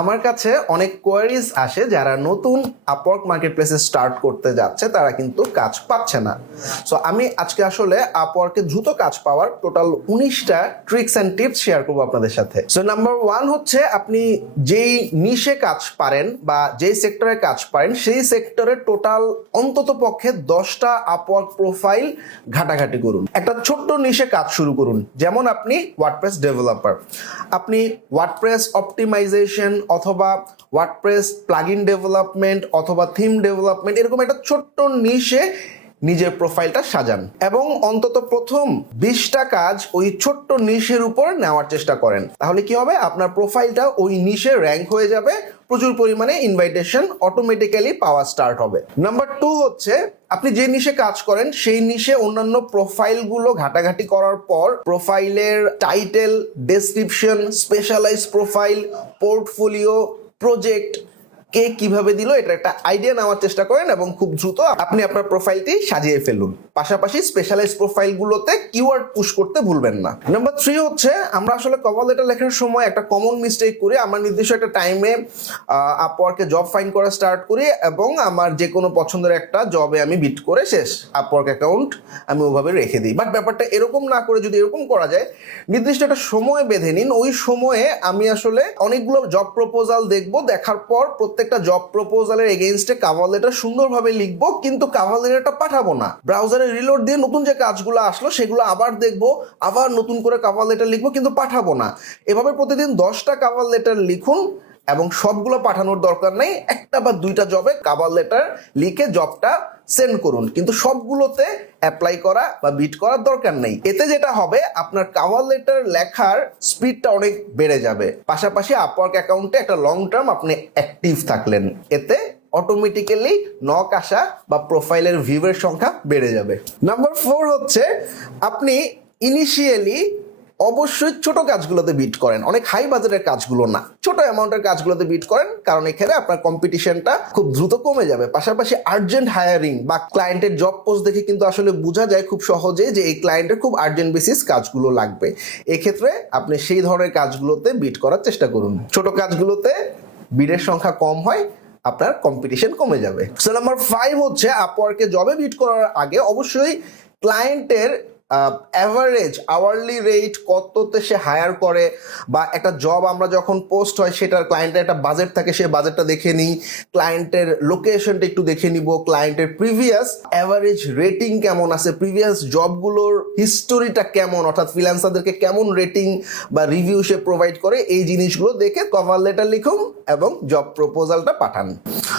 আমার কাছে অনেক কোয়ারিজ আসে যারা নতুন আপওয়ার্ক মার্কেটপ্লেসে স্টার্ট করতে যাচ্ছে, তারা কিন্তু কাজ পাচ্ছে না। সো আমি আজকে আসলে আপওয়ার্কে দ্রুত কাজ পাওয়ার টোটাল 19টা ট্রিক্স অ্যান্ড টিপস শেয়ার করবো আপনাদের সাথে। সো নাম্বার 1 হচ্ছে, আপনি যেই নিশে কাজ পারেন বা যেই সেক্টরে কাজ পারেন সেই সেক্টরে টোটাল অন্তত পক্ষে 10টা আপওয়ার্ক প্রোফাইল ঘাটাঘাটি করুন। একটা ছোট্ট নিশে কাজ শুরু করুন। যেমন আপনি ওয়ার্ডপ্রেস ডেভেলপার, আপনি ওয়ার্ডপ্রেস অপটিমাইজেশন অথবা ওয়ার্ডপ্রেস প্লাগইন ডেভেলপমেন্ট অথবা থিম ডেভেলপমেন্ট, এরকম একটা ছোট্ট নিশে নিজের প্রোফাইলটা সাজান এবং অন্তত প্রথম 20টা কাজ ওই ছোট্ট নিশের উপর নেওয়ার চেষ্টা করেন। তাহলে কি হবে, আপনার প্রোফাইলটা ওই নিশে র্যাঙ্ক হয়ে যাবে, প্রচুর পরিমাণে ইনভাইটেশন অটোমেটিক্যালি পাওয়া স্টার্ট হবে। নাম্বার 2 হচ্ছে, আপনি যে নিশে কাজ করেন সেই নিশে অন্যান্য প্রোফাইলগুলো ঘাটাঘাটি করার পর প্রোফাইলের title, description, specialize profile, portfolio, project কে কিভাবে দিল এটা একটা আইডিয়া নেওয়ার চেষ্টা করেন এবং খুব দ্রুত আপনি আপনার প্রোফাইলটি সাজিয়ে ফেলুন। পাশাপাশি স্পেশালাইজ প্রোফাইলগুলোতে কিওয়ার্ড পুশ করতে ভুলবেন না। নাম্বার 3 হচ্ছে, আমরা আসলে কভার লেটার লেখার সময় একটা কমন মিস্টেক করি। আমরা নির্দিষ্ট একটা টাইমে আপওয়ার্কে জব ফাইন্ড করা স্টার্ট করি এবং আমার যে কোনো পছন্দের একটা জবে আমি বিট করে শেষ, আপওয়ার্ক অ্যাকাউন্ট আমি ওভাবে রেখে দিই। বাট ব্যাপারটা এরকম না করে যদি এরকম করা যায়, নির্দিষ্ট একটা সময় বেঁধে নিন। ওই সময়ে আমি আসলে অনেকগুলো জব প্রপোজাল দেখবো, দেখার পর প্রত্যেকটা জব প্রপোজালের এগেইনস্টে কভার লেটার সুন্দরভাবে লিখবো, কিন্তু কভার লেটারটা পাঠাবো না। ব্রাউজারে রিলোড দিয়ে নতুন যে কাজগুলো আসলো সেগুলো আবার দেখবো, আবার নতুন করে কভার লেটার লিখবো, কিন্তু পাঠাবো না। এভাবে প্রতিদিন 10টা কভার লেটার লিখুন এবং সবগুলো পাঠানোর দরকার নেই। একটা বা দুইটা জবে কভার লেটার লিখে জবটা সেন্ড করুন, কিন্তু সবগুলোতে অ্যাপ্লাই করা বা বিট করার দরকার নেই। এতে যেটা হবে, আপনার কভার লেটার লেখার স্পিডটা অনেক বেড়ে যাবে। পাশাপাশি আপওয়ার্ক অ্যাকাউন্টে একটা লং টার্ম আপনি অ্যাক্টিভ থাকলেন, এতে অটোমেটিক্যালি নক আসা বা প্রোফাইলের ভিউয়ের সংখ্যা বেড়ে যাবে। নাম্বার 4 হচ্ছে, আপনি ইনিশিয়ালি অবশ্যই ছোট কাজগুলোতে বিট করেন, অনেক হাই বাজেটের কাজগুলো না, ছোট অ্যামাউন্টের কাজগুলোতে বিট করেন, কারণ এখানে আপনার কম্পিটিশনটা খুব দ্রুত কমে যাবে। পাশাপাশি আর্জেন্ট হায়ারিং বা ক্লায়েন্টের জব পোস্ট দেখে কিন্তু আসলে বোঝা যায় খুব সহজে যে এই ক্লায়েন্টের খুব আর্জেন্ট বেসিস কাজগুলো লাগবে। এক্ষেত্রে আপনি সেই ধরনের কাজগুলোতে বিট করার চেষ্টা করুন। ছোট কাজগুলোতে বিটের সংখ্যা কম হয়, আপনার কম্পিটিশন কমে যাবে। সো নাম্বার 5 হচ্ছে, আপওয়ার্কে জবে বিট করার আগে অবশ্যই ক্লায়েন্টের অ্যাভারেজ আওয়ারলি রেট কততে সে হায়ার করে, বা একটা জব আমরা যখন পোস্ট হয় সেটার ক্লায়েন্টের একটা বাজেট থাকে, সেই বাজেটটা দেখে নিই, ক্লায়েন্টের লোকেশনটা একটু দেখে নিব, ক্লায়েন্টের প্রিভিয়াস অ্যাভারেজ রেটিং কেমন আছে, প্রিভিয়াস জবগুলোর হিস্টোরিটা কেমন, অর্থাৎ ফ্রিল্যান্সারদেরকে কেমন রেটিং বা রিভিউ সে প্রোভাইড করে, এই জিনিসগুলো দেখে কভার লেটার লিখুন এবং জব প্রপোজালটা পাঠান।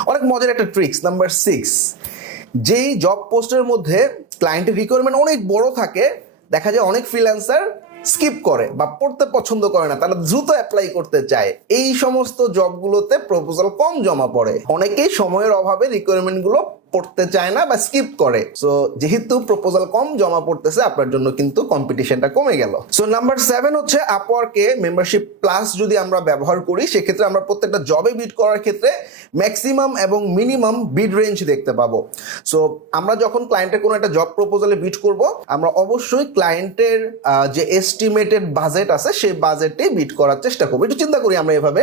অনেক মজার একটা ট্রিক্স। নাম্বার 6, যেই জব পোস্টের মধ্যে ক্লায়েন্টের রিকোয়ারমেন্ট অনেক বড় থাকে, দেখা যায় অনেক ফ্রিল্যান্সার স্কিপ করে বা পড়তে পছন্দ করে না, তারা দ্রুত অ্যাপ্লাই করতে চায়। এই সমস্ত জবগুলোতে প্রপোজাল কম জমা পড়ে। অনেকেই সময়ের অভাবে রিকোয়ারমেন্টগুলো পড়তে চায় না বা স্কিপ করে। সো যেহেতু প্রপোজাল কম জমা পড়তেছে, আপনার জন্য কিন্তু কম্পিটিশনটা কমে গেল। সো নাম্বার 7 হচ্ছে, আপওয়ার্কে মেম্বারশিপ প্লাস যদি আমরা ব্যবহার করি, সেক্ষেত্রে আমরা প্রত্যেকটা জবে বিড করার ক্ষেত্রে ম্যাক্সিমাম এবং মিনিমাম বিড রেঞ্জ দেখতে পাবো। সো আমরা যখন ক্লায়েন্টের কোনো একটা জব প্রপোজালে বিড করব, আমরা অবশ্যই ক্লায়েন্টের যে এস্টিমেটেড বাজেট আছে সেই বাজেটে বিড করার চেষ্টা করবো। একটু চিন্তা করি আমরা এভাবে,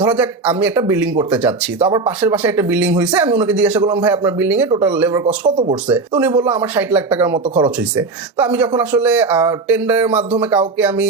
ধরা যাক আমি একটা বিল্ডিং করতে চাচ্ছি, তো আমার পাশের বাসায় একটা বিল্ডিং হয়েছে, আমি ওনাকে জিজ্ঞাসা করলাম, ভাই আপনার বিল্ডিং এ টোটাল লেবার কস্ট কত পড়ছে? তো উনি বললো আমার 60 লাখ টাকার মতো খরচ হয়েছে। তো আমি যখন আসলে টেন্ডারের মাধ্যমে কাউকে আমি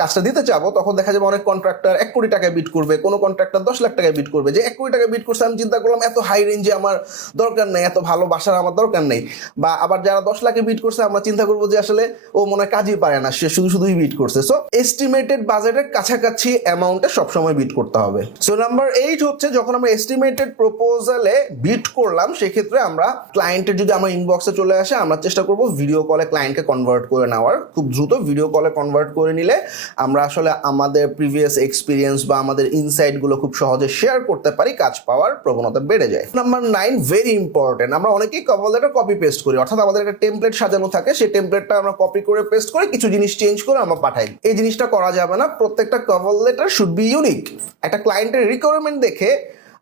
কাজটা দিতে চাবো, তখন দেখা যাবে অনেক কন্ট্রাক্টর 1 কোটি টাকায় বিড করবে, কোনো কন্ট্রাক্টর 10 লাখ টাকায় বিড করবে। যে 1 কোটি টাকায় বিড করছে, আমি চিন্তা করলাম এত হাই রেঞ্জে আমার দরকার নেই, এত ভালো বাসার আমার দরকার নেই। বা আবার যারা 10 লাখে বিড করছে, আমরা চিন্তা করবো যে আসলে ও মনে হয় কাজই পারে না, সে শুধুই বিড করছে। সো এস্টিমেটেড বাজেটের কাছাকাছি অ্যামাউন্টে সবসময় বিড করতে হবে। সো নাম্বার 8 হচ্ছে, যখন আমরা এস্টিমেটেড প্রপোজালে বিড করলাম, সেক্ষেত্রে আমরা ক্লায়েন্টের যদি আমার ইনবক্সে চলে আসে, আমরা চেষ্টা করব ভিডিও কলে ক্লায়েন্টকে কনভার্ট করে নেওয়ার। খুব দ্রুত ভিডিও কলে কনভার্ট করে নিলে আমরা আসলে আমাদের প্রিভিয়াস এক্সপিরিয়েন্স বা আমাদের ইনসাইটগুলো খুব সহজে শেয়ার করতে পারি, কাজ পাওয়ার প্রবণতা বেড়ে যায়। নাম্বার 9 ভেরি ইম্পর্টেন্ট, আমরা অনেকেই কভার লেটার কপি পেস্ট করি, অর্থাৎ আমাদের একটা টেমপ্লেট সাজানো থাকে, সেই টেমপ্লেটটা আমরা কপি করে পেস্ট করে কিছু জিনিস চেঞ্জ করে আমরা পাঠাই। এই জিনিসটা করা যাবে না। প্রত্যেকটা cover letter should be unique. একটা ক্লায়েন্টের রিকোয়ারমেন্ট দেখে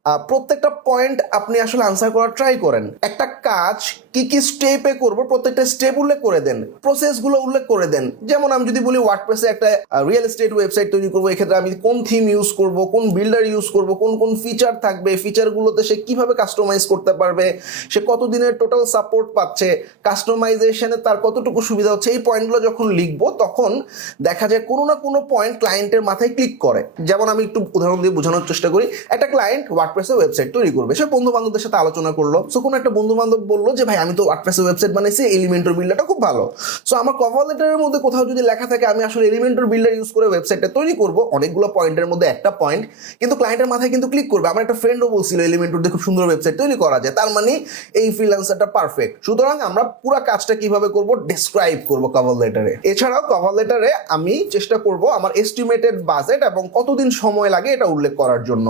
প্রত্যেকটা পয়েন্ট আপনি আসলে আনসার করার ট্রাই করেন। একটা কাজ কি কি স্টেপে করব প্রত্যেকটা স্টেপ উল্লেখ করে দেন, প্রসেসগুলো উল্লেখ করে দেন। যেমন আমি যদি বলি ওয়ার্ডপ্রেসে একটা রিয়েল এস্টেট ওয়েবসাইট তৈরি করবো, এক্ষেত্রে আমি কোন থিম ইউজ করব, কোন বিল্ডার ইউজ করব, কোন কোন ফিচার থাকবে, ফিচারগুলোতে সে কিভাবে কাস্টমাইজ করতে পারবে, সে কতদিনের টোটাল সাপোর্ট পাচ্ছে, কাস্টমাইজেশনে তার কতটুকু সুবিধা হচ্ছে, এই পয়েন্টগুলো যখন লিখবো তখন দেখা যায় কোনো না কোনো পয়েন্ট ক্লায়েন্টের মাথায় ক্লিক করে। যেমন আমি একটু উদাহরণ দিয়ে বোঝানোর চেষ্টা করি। একটা ক্লায়েন্ট ওয়ার্ডপ্রেসে ওয়েবসাইট তৈরি করবে, সে বন্ধু বান্ধবদের সাথে আলোচনা করলো। সো কোনো একটা বন্ধু বান্ধব বললো যে ভাই আমি তো ওয়ার্ডপ্রেসে ওয়েবসাইট বানাইছি, এলিমেন্টর বিল্ডারটা খুব ভালো। সো আমার কভার লেটারের মধ্যে কোথাও যদি লেখা থাকে আমি আসলে এলিমেন্টর বিল্ডার ইউজ করে ওয়েবসাইটটা তৈরি করব, অনেকগুলো পয়েন্টের মধ্যে একটা পয়েন্ট কিন্তু ক্লায়েন্টের মাথায় কিন্তু ক্লিক করবে। আমার একটা ফ্রেন্ডও বলছিল এলিমেন্টর দিয়ে খুব সুন্দর ওয়েবসাইট তৈরি করা যায়, তার মানে এই ফ্রিল্যান্সারটা পারফেক্ট। সুতরাং আমরা পুরো কাজটা কিভাবে করব ডেসক্রাইব করব কভার লেটারে। এছাড়াও কভার লেটারে আমি চেষ্টা করব আমার এস্টিমেটেড বাজেট এবং কতদিন সময় লাগে এটা উল্লেখ করার জন্য,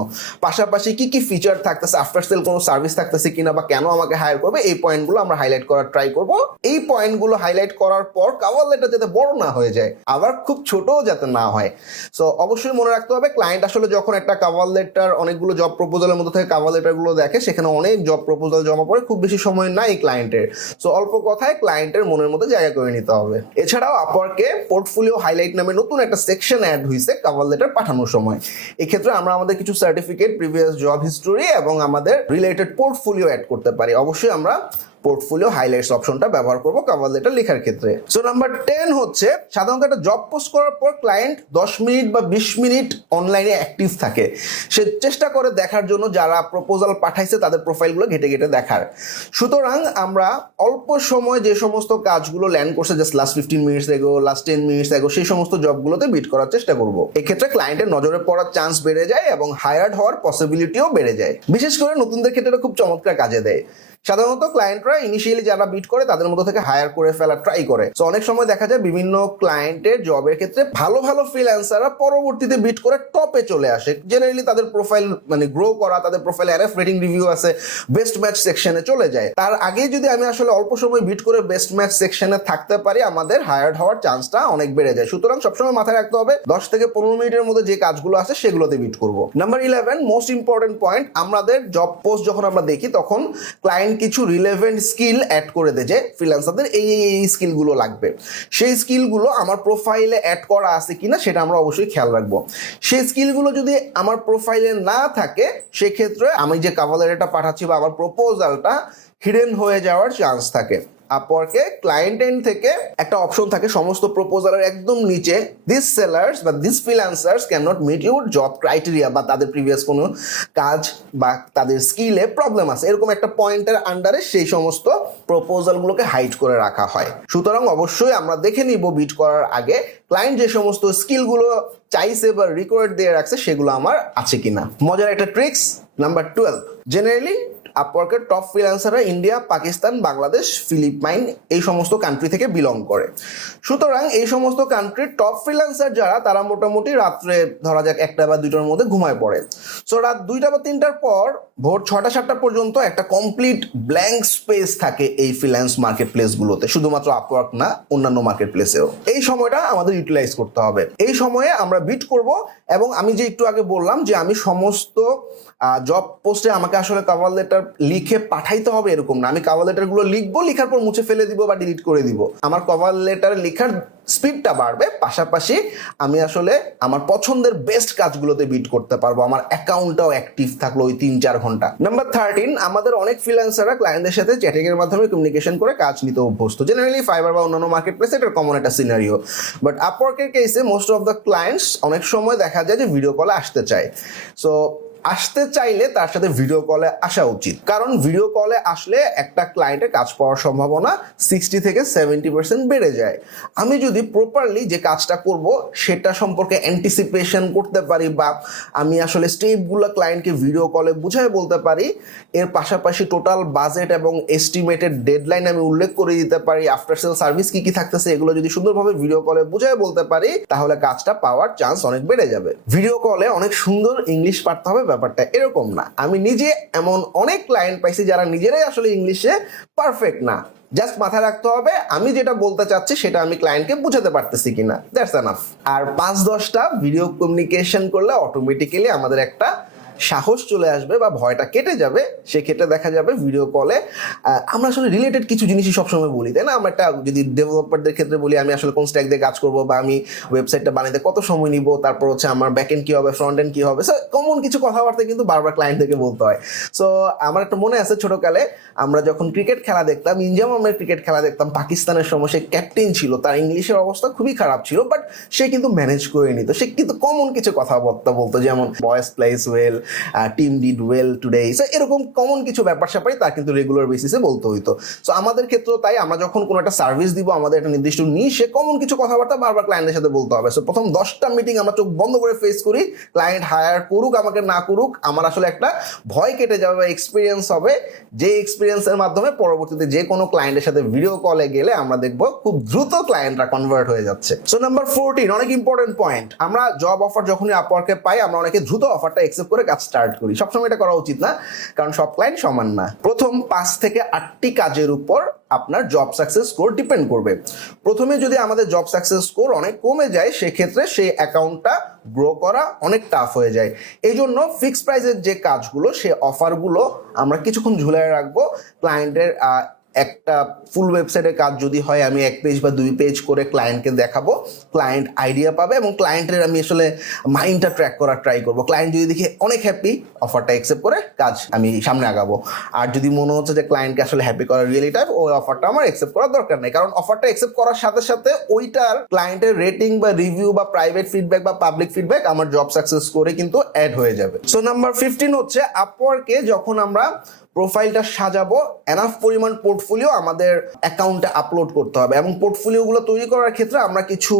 পাশাপাশি কি কি ফিচার থাকতেছে, আফটার সেল কোনো সার্ভিস থাকতেছে কিনা বা কেন আমাকে হায়ার করবে, এই পয়েন্টগুলো আমরা হাইলাইট করার ট্রাই করব। এই পয়েন্টগুলো হাইলাইট করার পর কভার লেটার যাতে বড় না হয়ে যায়, আবার খুব ছোটও যাতে না হয়। সো অবশ্যই মনে রাখতে হবে ক্লায়েন্ট আসলে যখন একটা কভার লেটার অনেকগুলো জব প্রপোজালের মধ্যে থেকে কভার লেটারগুলো দেখে, সেখানে অনেক জব প্রপোজাল জমা পড়ে, খুব বেশি সময় নাই ক্লায়েন্টের। সো অল্প কথায় ক্লায়েন্টের মনের মধ্যে জায়গা করে নিতে হবে। এছাড়াও আপওয়ার্কে পোর্টফোলিও হাইলাইট নামে নতুন একটা সেকশন অ্যাড হয়েছে কভার লেটার পাঠানোর সময়। এক্ষেত্রে আমরা আমাদের কিছু সার্টিফিকেট, প্রিভিয়াস জব হিস্টোরি এবং আমাদের রিলেটেড পোর্টফোলিও অ্যাড করতে পারি। অবশ্যই আমরা পোর্টফোলিও হাইলাইটস অপশনটা ব্যবহার করব কভার লেটার লেখার ক্ষেত্রে। সো নাম্বার 10 হচ্ছে সাধারণত একটা জব পোস্ট করার পর ক্লায়েন্ট 10 মিনিট বা 20 মিনিট অনলাইনে অ্যাক্টিভ থাকে। সে চেষ্টা করে দেখার জন্য যারা প্রপোজাল পাঠাইছে তাদের প্রোফাইলগুলো ঘেটে ঘেটে দেখার। সুতরাং আমরা অল্প সময় যে সমস্ত কাজগুলো ল্যান্ড করছে, জাস্ট লাস্ট 15 মিনিটস এগো, লাস্ট 10 মিনিটস এগো, সেই সমস্ত জবগুলোতে বিট করার চেষ্টা করব। এক্ষেত্রে ক্লায়েন্টের নজরে পড়ার চান্স বেড়ে যায় এবং হায়ার্ড হওয়ার পসিবিলিটিও বেড়ে যায়। বিশেষ করে নতুনদের ক্ষেত্রে খুব চমৎকার কাজে দেয়। সাধারণত ক্লায়েন্টরা ইনিশিয়ালি যারা বিট করে তাদের মধ্যে থেকে হায়ার করে ফেলা ট্রাই করে। সো অনেক সময় দেখা যায় বিভিন্ন ক্লায়েন্টের জবের ক্ষেত্রে ভালো ভালো ফ্রিল্যান্সাররা পরবর্তীতে বিট করে টপে চলে আসে। জেনারেলি তাদের প্রোফাইল গ্রো করা, তাদের প্রোফাইলে আরএফ রেটিং রিভিউ আছে, বেস্ট ম্যাচ সেকশনে চলে যায়। তার আগে যদি আমি আসলে অল্প সময় বিট করে বেস্ট ম্যাচ সেকশনে থাকতে পারি, আমাদের হায়ার্ড হওয়ার চান্সটা অনেক বেড়ে যায়। সুতরাং সবসময় মাথায় রাখতে হবে 10 থেকে 15 মিনিটের মধ্যে যে কাজগুলো আছে সেগুলোতে বিট করব। নাম্বার 11 মোস্ট ইম্পর্টেন্ট পয়েন্ট, আমাদের জব পোস্ট যখন আমরা দেখি তখন ক্লায়েন্ট কিছু রিলেভেন্ট স্কিল অ্যাড করে দেয় যে ফ্রিল্যান্সারদের এই স্কিলগুলো লাগবে। সেই স্কিলগুলো আমার প্রোফাইলে অ্যাড করা আছে কিনা সেটা আমরা অবশ্যই খেয়াল রাখবো। সেই স্কিলগুলো যদি আমার প্রোফাইলে না থাকে সেক্ষেত্রে আমি যে কভার লেটারটা পাঠাচ্ছি বা আমার প্রপোজালটা হিডেন হয়ে যাওয়ার চান্স থাকে। আপওয়ার্কে ক্লায়েন্ট এন্ড থেকে একটা অপশন থাকে সমস্ত প্রপোজালের একদম নিচে, দিস সেলার্স বা this freelancers can not meet your job criteria, বা তাদের প্রিভিয়াস কোনো কাজ বা তাদের স্কিলে প্রবলেম আছে, এরকম একটা পয়েন্টের আন্ডারে সেই সমস্ত প্রপোজালগুলোকে হাইড করে রাখা হয়। সুতরাং অবশ্যই আমরা দেখে নিব বিট করার আগে ক্লায়েন্ট যে সমস্ত স্কিলগুলো চাইছে বা রিকোয়ার্ড দিয়ে রাখছে সেগুলো আমার আছে কিনা। মজার একটা ট্রিক্স নাম্বার 12, জেনারেলি আপওয়ার্কের টপ ফ্রিল্যান্সাররা ইন্ডিয়া, পাকিস্তান, বাংলাদেশ, ফিলিপাইন এই সমস্ত কান্ট্রি থেকে বিলং করে। সুতরাং এই সমস্ত কান্ট্রির টপ ফ্রিল্যান্সার যারা, তারা মোটামুটি রাত্রে ধরা যাক 1টা বা 2টার মধ্যে ঘুমায় পড়ে। সো রাত 2টা বা 3টার পর ভোর 6টা 7টা পর্যন্ত একটা কমপ্লিট ব্ল্যাঙ্ক স্পেস থাকে এই ফ্রিল্যান্স মার্কেট প্লেসগুলোতে, শুধুমাত্র আপওয়ার্ক না অন্যান্য মার্কেট প্লেসেও। এই সময়টা আমাদের ইউটিলাইজ করতে হবে। এই সময়ে আমরা বিট করব এবং আমি যে একটু আগে বললাম যে আমি সমস্ত জব পোস্টে আমাকে আসলে কভার লেটার লিখে পাঠাইতে হবে এরকম না। আমি কভার লেটারগুলো লিখবো, লিখার পর মুছে ফেলে দিব বা ডিলিট করে দিব। আমার কভার লেটার লেখার স্পিডটা বাড়বে, পাশাপাশি আমি আসলে আমার পছন্দের বেস্ট কাজগুলোতে বিট করতে পারবো, আমার অ্যাকাউন্টটাও অ্যাক্টিভ থাকলো ওই 3-4 ঘন্টা। নাম্বার 13, আমাদের অনেক ফ্রিল্যান্সাররা ক্লায়েন্টের সাথে চ্যাটিং এর মাধ্যমে কমিউনিকেশন করে কাজ নিতে অভ্যস্ত। জেনারেলি ফাইবার বা অন্যান্য মার্কেট প্লেসে এটা কমন একটা সিনারিও। বাট আপওয়ার্কের কেসে মোস্ট অফ দ্য ক্লায়েন্টস অনেক সময় দেখা যায় যে ভিডিও কলে আসতে চায়। সো আসতে চাইলে তার সাথে ভিডিও কলে আসা উচিত, কারণ ভিডিও কলে আসলে একটা ক্লায়েন্টের কাজ পাওয়ার সম্ভাবনা 60 থেকে 70% বেড়ে যায়। আমি যদি প্রপারলি যে কাজটা করব সেটা সম্পর্কে অ্যান্টিসিপেশন করতে পারি বা আমি আসলে স্টেপগুলো ক্লায়েন্টকে ভিডিও কলে বুঝায় বলতে পারি, এর পাশাপাশি টোটাল বাজেট এবং এস্টিমেটেড ডেডলাইন আমি উল্লেখ করে দিতে পারি, আফটার সেল সার্ভিস কি কি থাকতেছে এগুলো যদি সুন্দরভাবে ভিডিও কলে বুঝায় বলতে পারি, তাহলে কাজটা পাওয়ার চান্স অনেক বেড়ে যাবে। ভিডিও কলে অনেক সুন্দর ইংলিশ পারতে হবে ব্যাপারটা এরকম না। আমি নিজে এমন অনেক ক্লায়েন্ট পাইছি যারা নিজেরাই আসলে ইংলিশে পারফেক্ট না। জাস্ট মাথায় রাখতে হবে আমি যেটা বলতে চাচ্ছি সেটা আমি ক্লায়েন্টকে বুঝাতে পারতেছি কিনা, দ্যাটস এনাফ। আর 5-10টা ভিডিও কমিউনিকেশন করলে অটোমেটিক্যালি আমাদের একটা সাহস চলে আসবে বা ভয়টা কেটে যাবে, সেক্ষেত্রে দেখা যাবে ভিডিও কলে আমরা আসলে রিলেটেড কিছু জিনিসই সবসময় বলি, তাই না? আমরা একটা যদি ডেভেলপারদের ক্ষেত্রে বলি, আমি আসলে কোন স্ট্যাক দিয়ে কাজ করবো, বা আমি ওয়েবসাইটটা বানাতে কত সময় নিব, তারপর হচ্ছে আমার ব্যাক এন্ড কি হবে, ফ্রন্ট এন্ড কি হবে। সো কমন কিছু কথাবার্তা কিন্তু বারবার ক্লায়েন্টদেরকে বলতে হয়। সো আমার একটা মনে আছে, ছোটকালে আমরা যখন ক্রিকেট খেলা দেখতাম, ইন্ডিয়া আমের ক্রিকেট খেলা দেখতাম, পাকিস্তানের সময় সে ক্যাপ্টেন ছিল, তার ইংলিশের অবস্থা খুবই খারাপ ছিল, বাট সে কিন্তু ম্যানেজ করে নিত। সে কিন্তু কমন কিছু কথাবার্তা বলতো, যেমন বয়েস place well, team did well today. So এরকম কমন কিছু ব্যাপার স্যাপারই তার কিন্তু রেগুলার বেসিসে বলতে হইতো। সো আমাদের ক্ষেত্রেও তাই, আমরা যখন কোনো একটা সার্ভিস দিব, আমাদের একটা নির্দিষ্ট নিশে কমন কিছু কথাবার্তা বারবার ক্লায়েন্টের সাথে বলতে হবে। সো প্রথম 10টা মিটিং আমরা চোখ বন্ধ করে ফেস করি, ক্লায়েন্ট হায়ার করুক আমাকে না করুক, আমার আসলে একটা ভয় কেটে যাবে বা এক্সপিরিয়েন্স হবে, যে এক্সপিরিয়েন্সের মাধ্যমে পরবর্তীতে যে কোনো ক্লায়েন্টের সাথে ভিডিও কলে গেলে আমরা দেখবো খুব দ্রুত ক্লায়েন্টরা কনভার্ট হয়ে যাচ্ছে। সো নাম্বার 14, অনেক ইম্পর্টেন্ট পয়েন্ট, আমরা জব অফার যখনই আপওয়ার্কে পাই, আমরা অনেকে দ্রুত অফারটা অ্যাকসেপ্ট করে কাজ স্টার্ট করি। সবসময় এটা করা উচিত না, কারণ সব ক্লায়েন্ট সমান না। প্রথম 5 থেকে 8টি কাজের উপর আপনার জব সাকসেস স্কোর ডিপেন্ড করবে। প্রথমে যদি আমাদের জব সাকসেস স্কোর অনেক কমে যায়, সেক্ষেত্রে সেই অ্যাকাউন্টটা গ্রো করা অনেক টাফ হয়ে যায়। এই জন্য ফিক্সড প্রাইসের যে কাজগুলো, সে অফারগুলো আমরা কিছুক্ষণ ঝুলিয়ে রাখবো। ক্লায়েন্টের একটা ফুল ওয়েবসাইটের কাজ যদি হয়, আমি 1 পেজ বা 2 পেজ করে ক্লায়েন্টকে দেখাবো, ক্লায়েন্ট আইডিয়া পাবে এবং ক্লায়েন্টের আমি আসলে মাইন্ডটা ট্র্যাক করার ট্রাই করবো। ক্লায়েন্ট যদি দেখি অনেক হ্যাপি, অফারটা অ্যাকসেপ্ট করে কাজ আমি সামনে আগাবো। আর যদি মনে হচ্ছে যে ক্লায়েন্টকে আসলে হ্যাপি করার রিয়েলি টাইপ, ওই অফারটা আমার অ্যাকসেপ্ট করার দরকার নেই, কারণ অফারটা অ্যাকসেপ্ট করার সাথে সাথে ওইটার ক্লায়েন্টের রেটিং বা রিভিউ বা প্রাইভেট ফিডব্যাক বা পাবলিক ফিডব্যাক আমার জব সাকসেস করে কিন্তু অ্যাড হয়ে যাবে। সো নাম্বার 15 হচ্ছে, আপওয়ার্কে যখন আমরা প্রোফাইলটা সাজাবো, এনাফ পরিমাণ পোর্টফোলিও আমাদের অ্যাকাউন্টে আপলোড করতে হবে, এবং পোর্টফোলিওগুলো তৈরি করার ক্ষেত্রে আমরা কিছু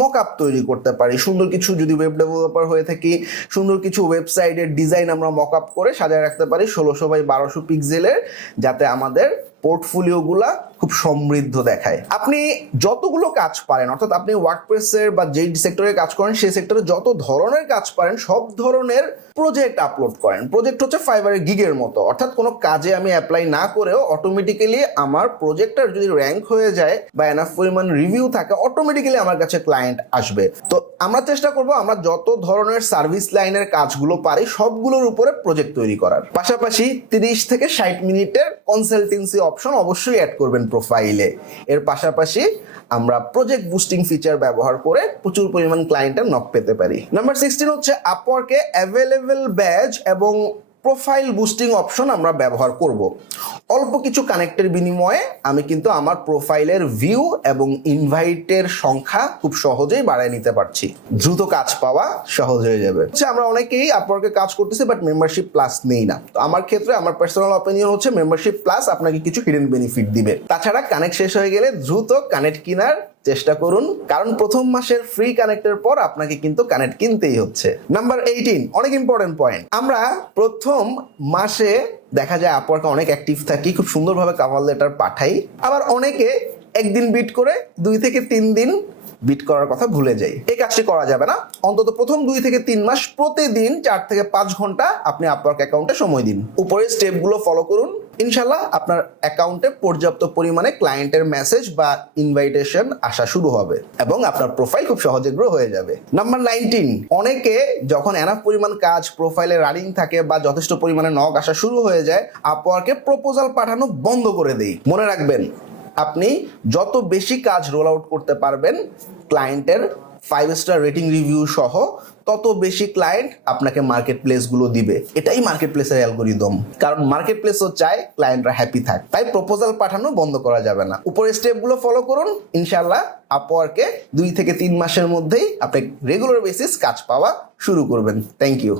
মকআপ তৈরি করতে পারি। সুন্দর কিছু, যদি ওয়েব ডেভেলপার হয়ে থাকি, সুন্দর কিছু ওয়েবসাইটের ডিজাইন আমরা মকআপ করে সাজায় রাখতে পারি 1600 বাই 1200 পিক্সেলের, যাতে আমাদের পোর্টফোলিওগুলা খুব সমৃদ্ধ দেখায়। আপনি যতগুলো কাজ পারেন, অর্থাৎ আপনি ওয়ার্কপ্লেসের বা যেই সেক্টরে কাজ করেন সেই সেক্টরে যত ধরনের কাজ পারেন, সব ধরনের প্রজেক্ট আপলোড করেন। প্রজেক্ট হচ্ছে ফাইবারের গিগের মতো, অর্থাৎ কোনো কাজে আমি অ্যাপ্লাই না করেও অটোমেটিক্যালি আমার প্রজেক্টটার যদি র্যাঙ্ক হয়ে যায় বা এনাফ পরিমাণ রিভিউ থাকে, অটোমেটিক্যালি আমার কাছে ক্লায়েন্ট আসবে। তো আমরা চেষ্টা করব আমরা যত ধরনের সার্ভিস লাইনের কাজগুলো পারি সবগুলোর উপরে প্রজেক্ট তৈরি করার। পাশাপাশি 30 থেকে 60 মিনিটের কনসালটেন্সি অপশন অবশ্যই অ্যাড করবেন প্রোফাইলে। এর পাশাপাশি আমরা প্রজেক্ট বুস্টিং ফিচার ব্যবহার করে প্রচুর পরিমাণ ক্লায়েন্টের নক পেতে পারি। নাম্বার 16 হচ্ছে, আপওয়ার্কে অ্যাভেলেবল ব্যাজ এবং প্রোফাইল বুস্টিং অপশন আমরা ব্যবহার করব। অল্প কিছু কানেক্টের বিনিময়ে আমি কিন্তু আমার প্রোফাইলের ভিউ এবং ইনভাইটের সংখ্যা খুব সহজেই বাড়ায় নিতে পারছি। দ্রুত কাজ পাওয়া সহজ হয়ে যাবে। আমরা অনেকেই আপওয়ার্কে কাজ করতেছি, বাট মেম্বারশিপ প্লাস নেই না। তো আমার ক্ষেত্রে আমার পার্সোনাল অপিনিয়ন হচ্ছে, মেম্বারশিপ প্লাস আপনাকে কিছু হিডেন বেনিফিট দিবে। তাছাড়া কানেক্ট শেষ হয়ে গেলে দ্রুত কানেক্ট কেনার চেষ্টা করুন, কারণ প্রথম মাসের ফ্রি কানেক্টের পর আপনাকে কিন্তু কানেক্ট কিনতেই হচ্ছে। নাম্বার 18, অনেক ইম্পর্টেন্ট পয়েন্ট, আমরা প্রথম মাসে দেখা যায় আপওয়ার্কে অনেক অ্যাক্টিভ থাকি, খুব সুন্দরভাবে কভার লেটার পাঠাই, আবার অনেকে একদিন বিট করে 2 থেকে 3 দিন বিট করার কথা ভুলে যাই। এই কাজটি করা যাবে না। অন্তত প্রথম 2 থেকে 3 মাস প্রতিদিন 4 থেকে 5 ঘন্টা আপনি আপওয়ার্ক অ্যাকাউন্টে সময় দিন। উপরের স্টেপগুলো ফলো করুন, ইনশাল্লাহ আপনার অ্যাকাউন্টে পর্যাপ্ত পরিমাণে ক্লায়েন্টের মেসেজ বা ইনভাইটেশন আসা শুরু হবে এবং আপনার প্রোফাইল খুব সহজে গ্রো হয়ে যাবে। নাম্বার 19, অনেকে যখন এনাফ পরিমাণ কাজ প্রোফাইলে রানিং থাকে বা যথেষ্ট পরিমাণে নক আসা শুরু হয়ে যায়, আপওয়ার্কে প্রপোজাল পাঠানো বন্ধ করে দেই। মনে রাখবেন, আপনি যত বেশি কাজ রোল আউট করতে পারবেন ক্লায়েন্টের 5 স্টার রেটিং রিভিউ সহ, তত বেশি ক্লায়েন্ট আপনাকে মার্কেট প্লেসগুলো দিবে। এটাই মার্কেট প্লেসের অ্যালগরিদম, কারণ মার্কেট প্লেসও চায় ক্লায়েন্টরা হ্যাপি থাক। তাই প্রপোজাল পাঠানো বন্ধ করা যাবে না। উপরের স্টেপগুলো ফলো করুন, ইনশাল্লাহ আপওয়ার্কে 2 থেকে 3 মাসের মধ্যেই আপনি রেগুলার বেসিস কাজ পাওয়া শুরু করবেন। Thank you.